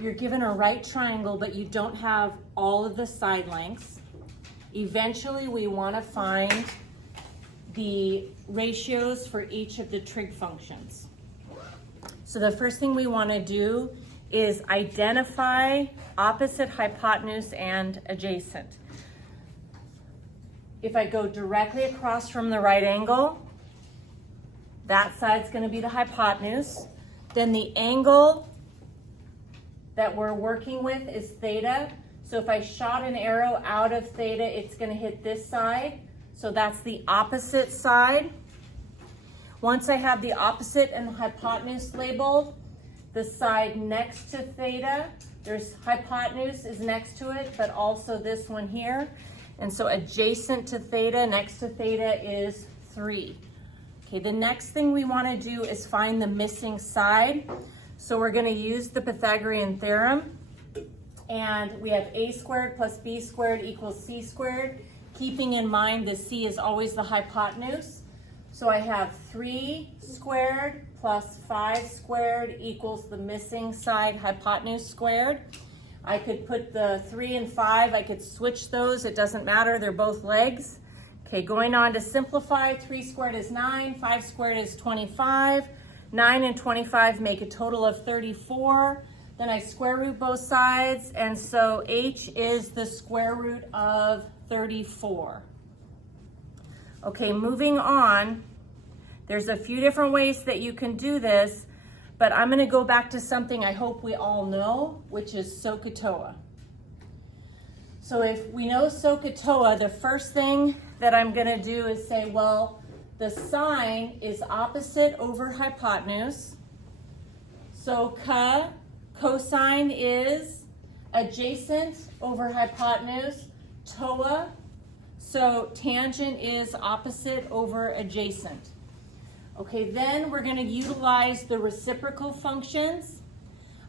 you're given a right triangle, but you don't have all of the side lengths. Eventually, we want to find the ratios for each of the trig functions. So the first thing we want to do is identify opposite, hypotenuse, and adjacent. If I go directly across from the right angle, that side's going to be the hypotenuse. Then the angle that we're working with is theta. So if I shot an arrow out of theta, it's going to hit this side. So that's the opposite side. Once I have the opposite and the hypotenuse labeled, the side next to theta, there's hypotenuse is next to it, but also this one here. And so adjacent to theta, next to theta is 3. Okay, the next thing we want to do is find the missing side. So we're going to use the Pythagorean theorem. And we have a squared plus b squared equals c squared, keeping in mind the c is always the hypotenuse. So I have 3 squared plus 5 squared equals the missing side hypotenuse squared. I could put the 3 and 5, I could switch those, it doesn't matter, they're both legs. Okay, going on to simplify, 3 squared is 9, 5 squared is 25, 9 and 25 make a total of 34. Then I square root both sides, and so h is the square root of 34. Okay, moving on, there's a few different ways that you can do this, but I'm going to go back to something I hope we all know, which is SOHCAHTOA. So if we know SOHCAHTOA, the first thing that I'm going to do is say, well, the sine is opposite over hypotenuse. So cosine is adjacent over hypotenuse. TOA, so tangent is opposite over adjacent. Okay, then we're going to utilize the reciprocal functions.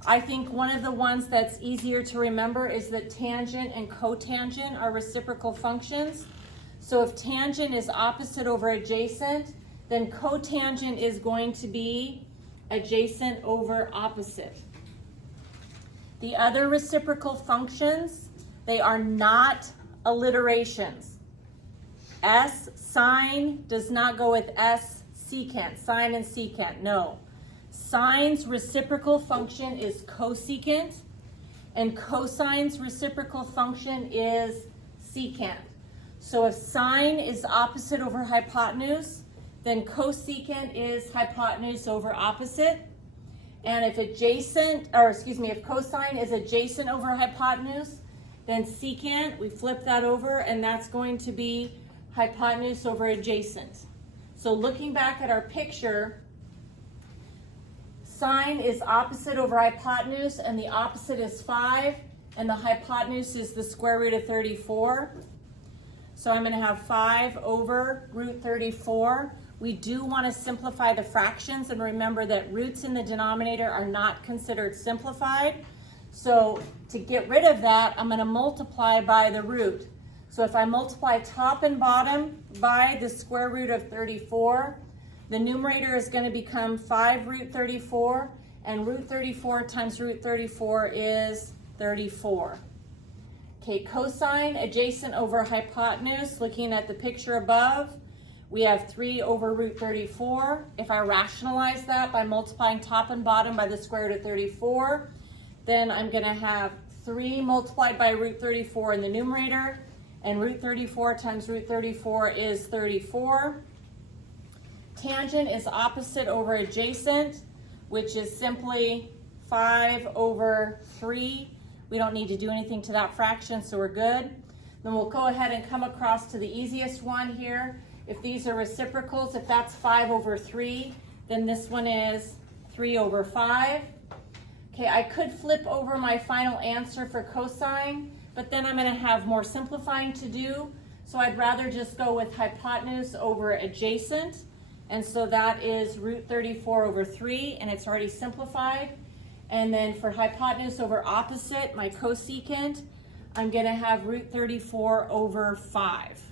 I think one of the ones that's easier to remember is that tangent and cotangent are reciprocal functions. So if tangent is opposite over adjacent, then cotangent is going to be adjacent over opposite. The other reciprocal functions, they are not alliterations. S sine does not go with S secant, sine and secant, no. Sine's reciprocal function is cosecant, and cosine's reciprocal function is secant. So if sine is opposite over hypotenuse, then cosecant is hypotenuse over opposite. And if if cosine is adjacent over hypotenuse, then secant, we flip that over, and that's going to be hypotenuse over adjacent. So looking back at our picture, sine is opposite over hypotenuse, and the opposite is 5, and the hypotenuse is the square root of 34. So I'm going to have 5 over root 34. We do want to simplify the fractions, and remember that roots in the denominator are not considered simplified. So to get rid of that, I'm going to multiply by the root. So if I multiply top and bottom by the square root of 34, the numerator is going to become 5 root 34, and root 34 times root 34 is 34. Okay, cosine adjacent over hypotenuse, looking at the picture above, we have 3 over root 34. If I rationalize that by multiplying top and bottom by the square root of 34, then I'm going to have 3 multiplied by root 34 in the numerator, and root 34 times root 34 is 34. Tangent is opposite over adjacent, which is simply 5 over 3. We don't need to do anything to that fraction, so we're good. Then we'll go ahead and come across to the easiest one here. If these are reciprocals, if that's 5 over 3, then this one is 3 over 5. Okay, I could flip over my final answer for cosine, but then I'm going to have more simplifying to do. So I'd rather just go with hypotenuse over adjacent. And so that is root 34 over 3, and it's already simplified. And then for hypotenuse over opposite, my cosecant, I'm going to have root 34 over 5.